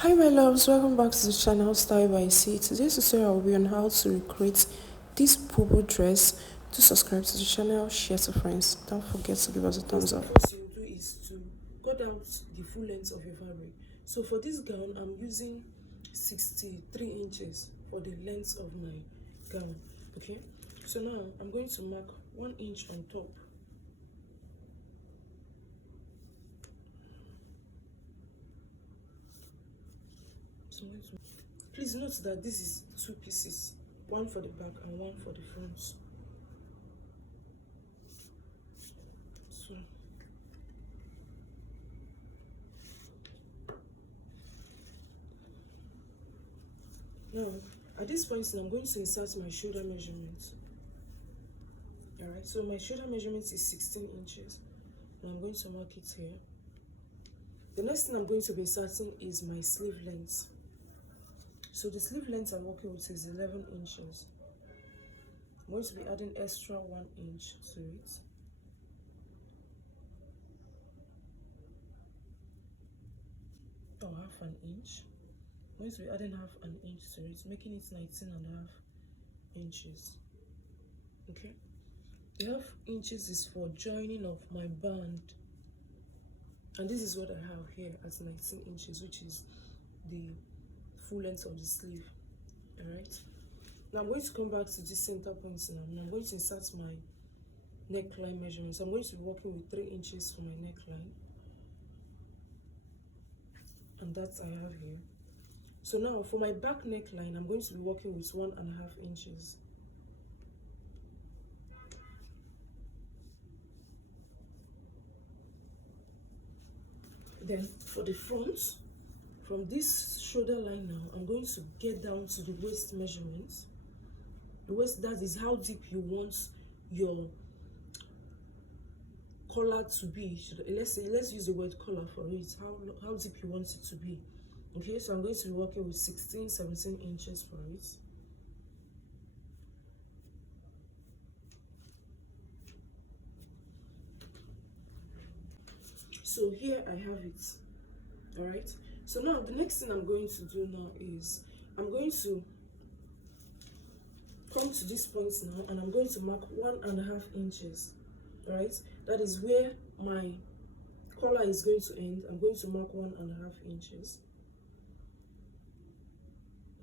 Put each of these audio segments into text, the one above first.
Hi my loves, welcome back to the channel Style by C. Today's tutorial will be on how to recreate this purple dress. Do subscribe to the channel, share to friends. Don't forget to give us a thumbs up. First you do is to cut out the full length of your fabric. So for this gown, I'm using 63 inches for the length of my gown. Okay, so now I'm going to mark 1 inch on top. So please note that this is 2 pieces, one for the back and one for the front. So now at this point I'm going to insert my shoulder measurement. Alright, so my shoulder measurement is 16 inches and I'm going to mark it here. The next thing I'm going to be inserting is my sleeve length. So the sleeve length I'm working with is 11 inches. I'm going to be adding extra 1 inch to it. Or half an inch. I'm going to be adding half an inch to it, making it 19.5 inches. Okay. The half inches is for joining of my band. And this is what I have here as 19 inches, which is the full length of the sleeve. Alright. Now I'm going to come back to this center point now, and I'm going to insert my neckline measurements. I'm going to be working with 3 inches for my neckline. And that I have here. So now for my back neckline, I'm going to be working with 1.5 inches. Then for the front, from this shoulder line now, I'm going to get down to the waist measurement. The waist, that is how deep you want your collar to be. Let's use the word collar for it. How deep you want it to be. Okay, so I'm going to be working with 16-17 inches for it. So here I have it. All right, so now the next thing I'm going to do now is I'm going to come to this point now and I'm going to mark 1.5 inches. All right, that is where my collar is going to end. I'm going to mark 1.5 inches,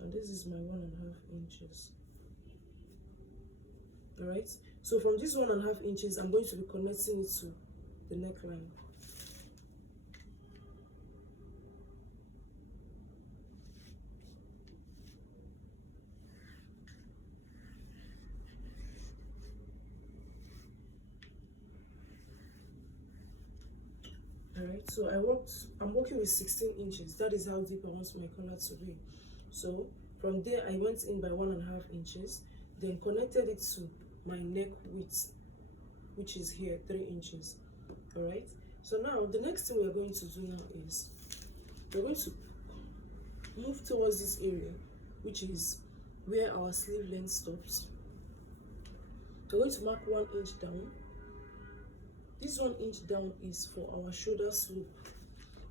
and this is my 1.5 inches. All right, so from this 1.5 inches I'm going to be connecting it to the neckline. Alright, so I'm working with 16 inches. That is how deep I want my collar to be. So from there I went in by 1.5 inches, then connected it to my neck width, which is here 3 inches. Alright, so now the next thing we are going to do now is we're going to move towards this area, which is where our sleeve length stops. We're going to mark 1 inch down. This 1 inch down is for our shoulder slope.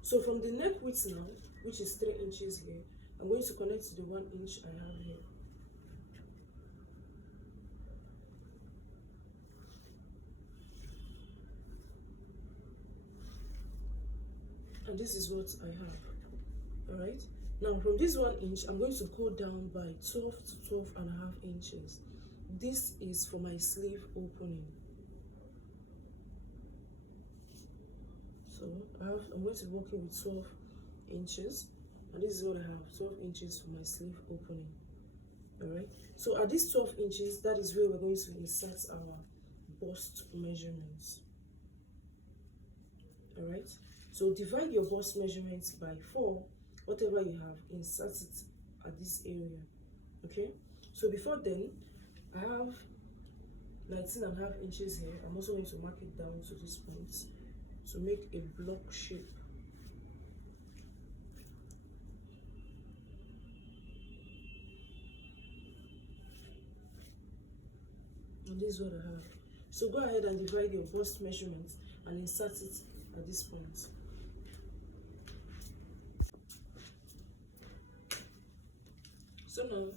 So from the neck width now, which is 3 inches here, I'm going to connect to the 1 inch I have here. And this is what I have. Alright. Now from this 1 inch, I'm going to go down by 12 to 12.5 inches. This is for my sleeve opening. So I'm going to be working with 12 inches, and this is what I have, 12 inches for my sleeve opening. Alright, so at this 12 inches, that is where we're going to insert our bust measurements. Alright, so divide your bust measurements by 4, whatever you have, insert it at this area. Okay, so before then, I have 19.5 inches here. I'm also going to mark it down to this point to make a block shape. And this is what I have. So go ahead and divide your bust measurements and insert it at this point. So now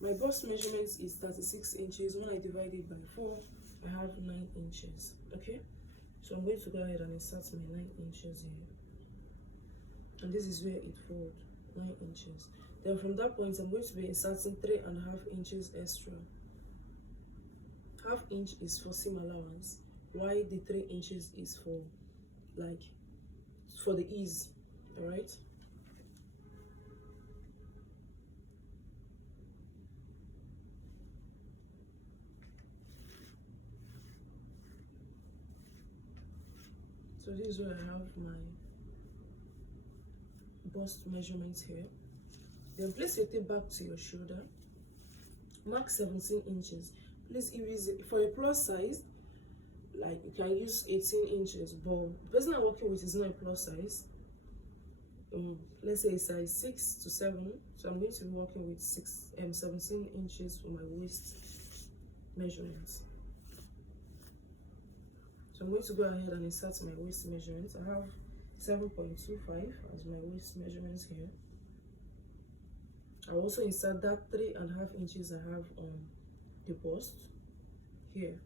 my bust measurement is 36 inches. When I divide it by 4, I have 9 inches. Okay, so I'm going to go ahead and insert my 9 inches here, and this is where it folds, 9 inches. Then from that point, I'm going to be inserting 3.5 inches extra. Half inch is for seam allowance, while the 3 inches is for for the ease. All right. So this is where I have my bust measurements here. Then place your tape back to your shoulder. Mark 17 inches. Please use it for a plus size. Like, you can use 18 inches, but the person I'm working with is not a plus size. Let's say size 6 to 7. So I'm going to be working with 17 inches for my waist measurements. So I'm going to go ahead and insert my waist measurements. I have 7.25 as my waist measurements here. I'll also insert that 3.5 inches I have on the bust here.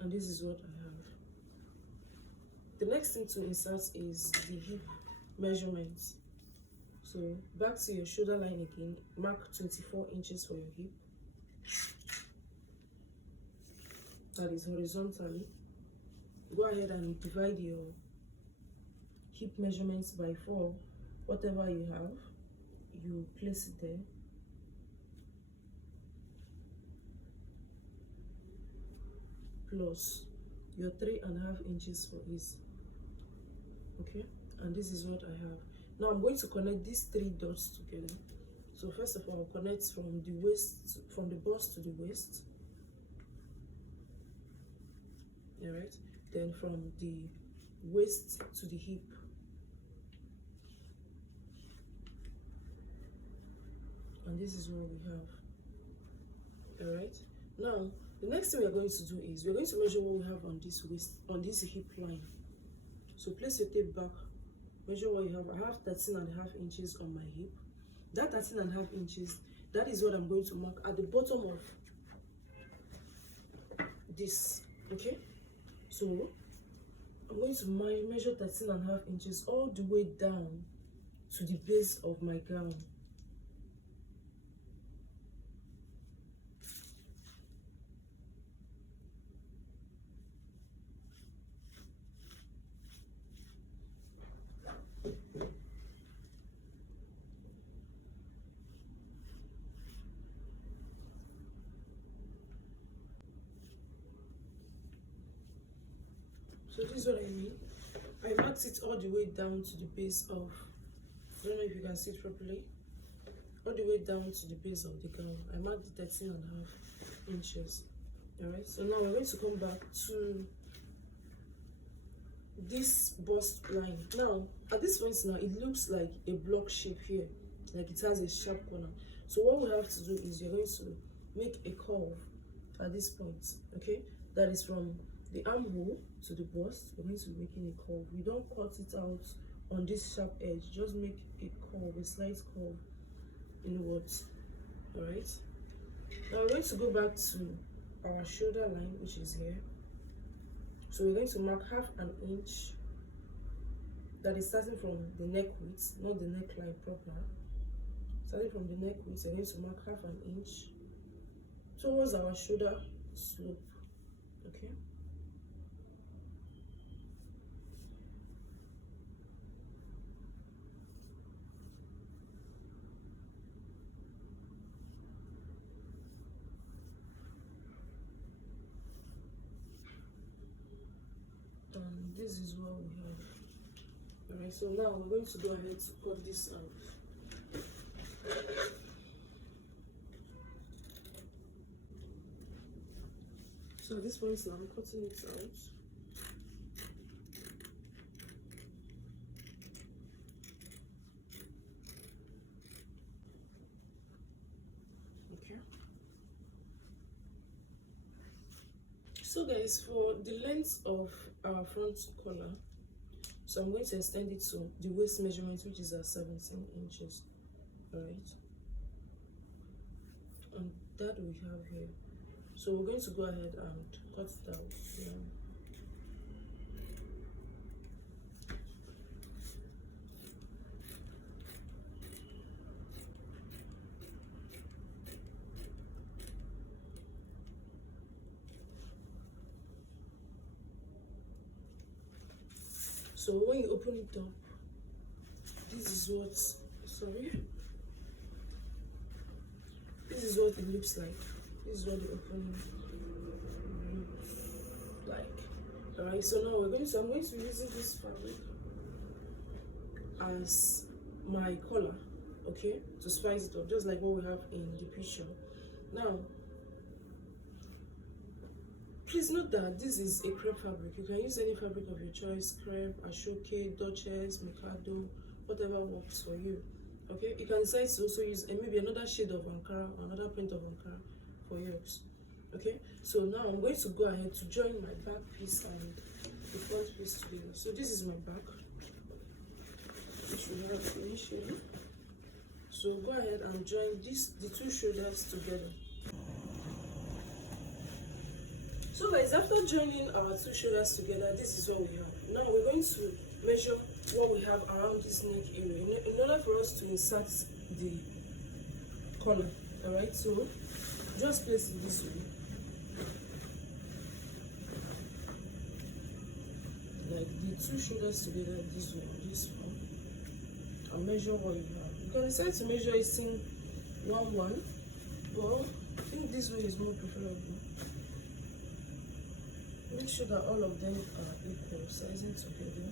And this is what I have. The next thing to insert is the hip measurements. So back to your shoulder line again, mark 24 inches for your hip. That is horizontally. Go ahead and divide your hip measurements by 4. Whatever you have, you place it there. Plus your 3.5 inches for ease. Okay, and this is what I have. Now I'm going to connect these 3 dots together. So first of all, I'll connect from the waist, from the bust to the waist. All right, then from the waist to the hip. And this is what we have. All right, now the next thing we are going to do is we're going to measure what we have on this waist, on this hip line. So place your tape back, measure what you have. I have 13.5 inches on my hip. That 13.5 inches, that is what I'm going to mark at the bottom of this. Okay, so I'm going to measure 13.5 inches all the way down to the base of my gown. So this is what I mean. I marked it all the way down to the base of, I don't know if you can see it properly, all the way down to the base of the gown. I marked the 13.5 inches. Alright, so now we're going to come back to this bust line. Now, at this point now, it looks like a block shape here, like it has a sharp corner. So what we have to do is you're going to make a curve at this point, okay? That is from the armhole to the bust. We're going to be making a curve. We don't cut it out on this sharp edge, just make a curve, a slight curve inwards. All right, now we're going to go back to our shoulder line, which is here. So we're going to mark 1/2 inch, that is starting from the neck width, not the neckline proper. Starting from the neck width, we're going to mark 1/2 inch towards our shoulder slope. Okay, and this is what we have. All right, so now we're going to go ahead to cut this out. So at this point now, I'm cutting it out. Okay. So guys, for the length of our front collar, so I'm going to extend it to the waist measurement, which is at 17 inches. All right, and that we have here. So we're going to go ahead and cut it out now. So when you open it up, this is what, sorry, this is what it looks like. This is what the opening looks like. Alright, so now I'm going to be using this fabric as my color, okay, to spice it up, just like what we have in the picture. Now, please note that this is a crepe fabric. You can use any fabric of your choice: crepe, ashoke, duchess, mikado, whatever works for you. Okay, you can decide to also use maybe another shade of Ankara, another print of Ankara for yours. Okay, so now I'm going to go ahead to join my back piece and the front piece together. So this is my back, which we have initially. So go ahead and join the two shoulders together. So guys, after joining our two shoulders together, this is what we have. Now we're going to measure what we have around this neck area in order for us to insert the collar. Alright, so just place it this way, like the two shoulders together this way, this one, and measure what you have. You can decide to measure it in 1-1, but I think this way is more preferable. Make sure that all of them are equal, sizing together.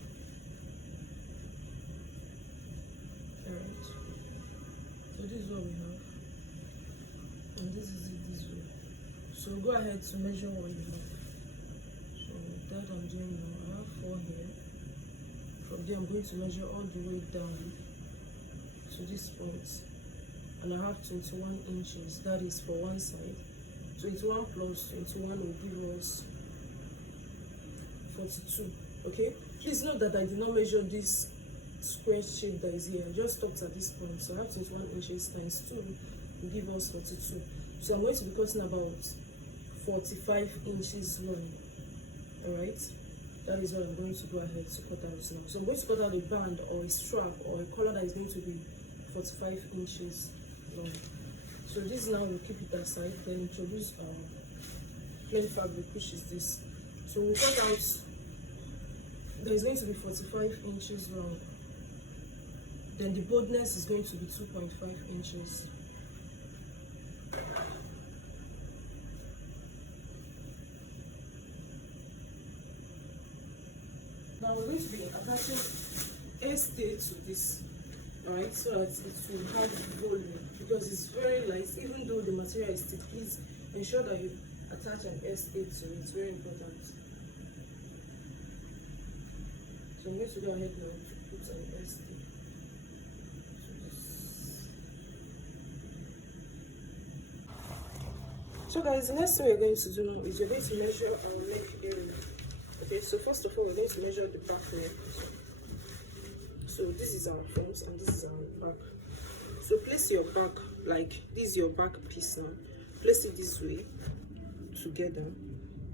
Alright, so this is what we have, and this is it this way. So go ahead to measure what you have. So that I'm doing now, I have 4 here. From there I'm going to measure all the way down to this point, and I have 21 inches. That is for one side. 21 plus 21 will give us 42. Okay, please note that I did not measure this square shape that is here. I just stopped at this point. So I have 21 inches times 2 will give us 42. So I'm going to be cutting about 45 inches long. Alright, that is what I'm going to go ahead to cut out now. So I'm going to cut out a band or a strap or a collar that is going to be 45 inches long. So this now we'll keep it aside, then introduce our plain fabric, which is this. So we'll cut out, there is going to be 45 inches long. Then the boldness is going to be 2.5 inches. Now we're going to be attaching a stay to this, alright, so that it will have volume, because it's very light. Even though the material is thick, please ensure that you attach an S8 to it. It's very important. So I'm going to go ahead now to put an S8 to this. So guys, the next thing we're going to do now is we're going to measure our neck area. Okay, so first of all, we're going to measure the back neck. So this is our front and this is our back. So place your back, like this is your back piece now. Place it this way together.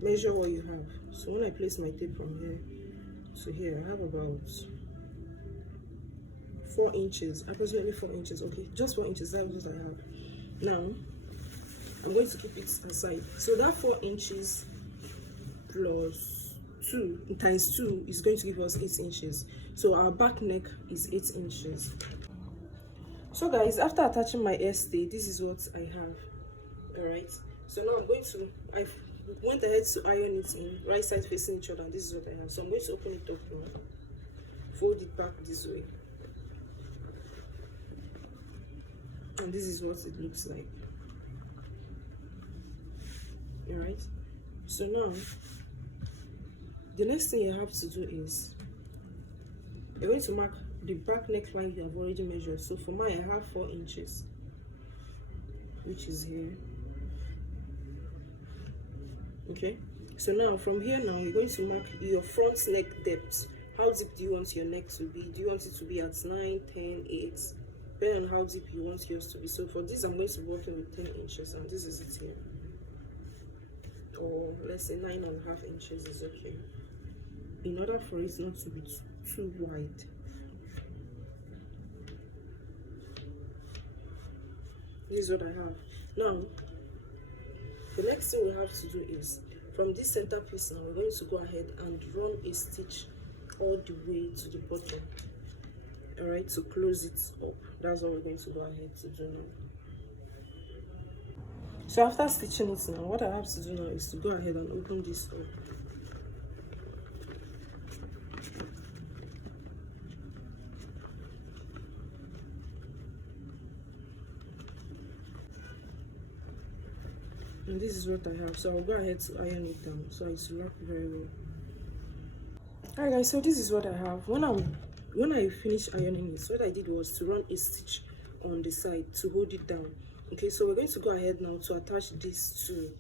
Measure what you have. So when I place my tape from here to here, I have about 4 inches, approximately 4 inches. Okay, just 4 inches. That's what I have. Now I'm going to keep it aside. So that 4 inches plus 2 times 2 is going to give us 8 inches. So our back neck is 8 inches. So guys, after attaching my stay, this is what I have. Alright, so now I went ahead to iron it in right side facing each other, and this is what I have. So I'm going to open it up now, fold it back this way, and this is what it looks like. Alright, so now the next thing you have to do is you're going to mark the back neckline you have already measured. So for mine, I have 4 inches, which is here. Okay, so now from here now you're going to mark your front neck depth. How deep do you want your neck to be? Do you want it to be at 9, 10, 8? depending on how deep you want yours to be. So for this, I'm going to be working with 10 inches, and this is it here. Or let's say 9.5 inches is okay, in order for it not to be too wide. This is what I have. Now, the next thing we have to do is, from this center piece now, we're going to go ahead and run a stitch all the way to the bottom. Alright, to close it up. That's what we're going to go ahead to do now. So after stitching it now, what I have to do now is to go ahead and open this up. And this is what I have. So I'll go ahead to iron it down so it's wrap very well. Alright guys, so this is what I have. When I finished ironing it, what I did was to run a stitch on the side to hold it down. Okay, so we're going to go ahead now to attach this to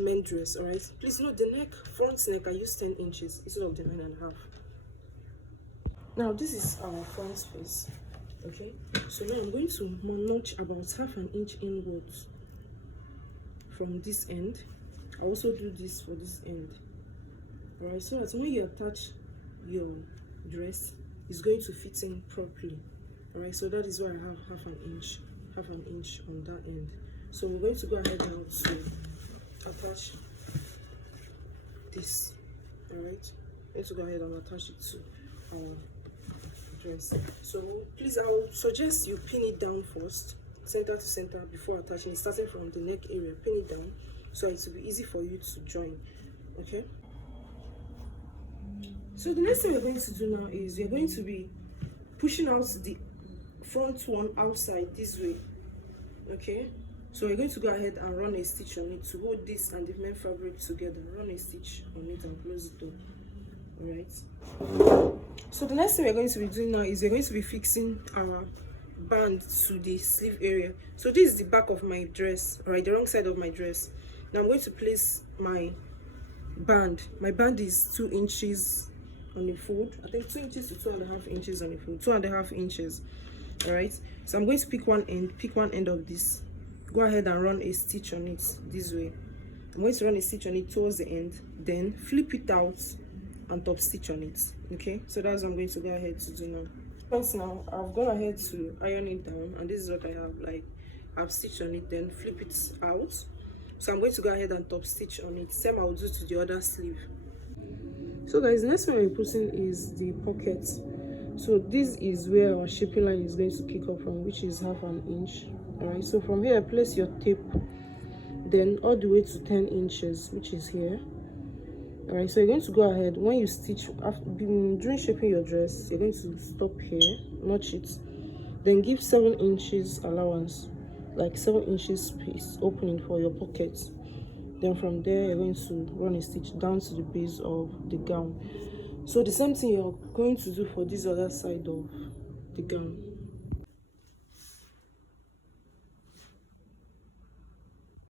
main dress. All right, please note the neck, front neck, I used 10 inches instead of the 9.5. Now this is our front face. Okay, so now I'm going to notch about half an inch inwards from this end. I also do this for this end. All right, so that when you attach your dress, it's going to fit in properly. All right, so that is why I have half an inch on that end. So we're going to go ahead now to attach this. All right, we're going to go ahead and attach it to our dress. So please, I would suggest you pin it down first, center to center, before attaching it, starting from the neck area. Pin it down so it will be easy for you to join. Okay, so the next thing we're going to do now is we're going to be pushing out the front one outside this way. Okay, so we're going to go ahead and run a stitch on it to hold this and the main fabric together. Run a stitch on it and close it up. All right, so the next thing we're going to be doing now is we're going to be fixing our band to the sleeve area. So this is the back of my dress, right, the wrong side of my dress. Now I'm going to place my band. My band is 2 inches on the fold. I think 2 inches to 2.5 inches on the fold. 2.5 inches. All right, so I'm going to pick one end of this, go ahead and run a stitch on it this way. I'm going to run a stitch on it towards the end, then flip it out and top stitch on it. Okay, so that's what I'm going to go ahead to do now. Once now I've gone ahead to iron it down, and this is what I have. Like, I've stitched on it, then flip it out. So I'm going to go ahead and top stitch on it. Same I will do to the other sleeve. So guys, the next thing we're putting is the pocket. So this is where our shaping line is going to kick off from, which is half an inch. All right, so from here place your tape, then all the way to 10 inches, which is here. All right, so you're going to go ahead, when you stitch after during shaping your dress, you're going to stop here, notch it, then give 7 inches allowance, like 7 inches space opening for your pocket. Then from there you're going to run a stitch down to the base of the gown. So the same thing you're going to do for this other side of the gown.